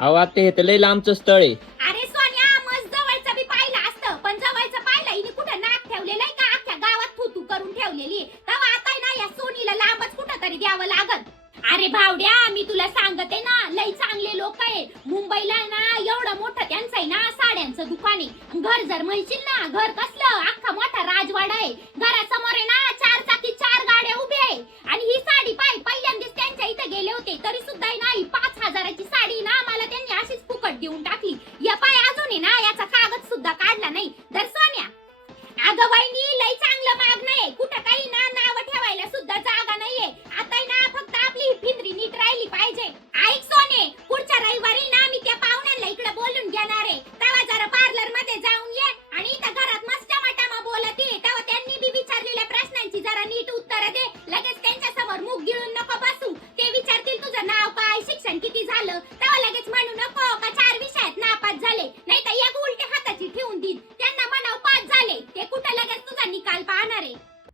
अहो आता हे तर लय लांबचं स्थळ आहे. अरे सोन्या मस्त जवळचं बी पाहिलं असतं. पण जवळचं पाहिलं हिने कुठं नाक ठेवलेलं आहे का? अख्ख्या गावात फुतू करून ठेवलेली तेव्हा आता ना या सोनीला लांबच कुठं तरी द्यावं लागत अरे भावड्या मी तुला सांगते ना लई चांगले लोक आहे. मुंबईला आहे ना एवढं मोठं त्यांचं आहे ना साड्यांचं दुकान आहे. घर जर म्हणशील ना घर कसलं? अख्खा मोठा राजवाडा आहे. घरात या पाय अजूनही ना याचा कागद सुद्धा काढला नाही. तर सोन्या अगं वहिनी लय चांगलं माग नाही कुठं काही ना नाव ठेवायला सुद्धा जागा नाहीये. आता ना फक्त आपली फिंदरी नीट राहिली पाहिजे. हे कुठं लगेच तुझा निकाल पाहणार आहे?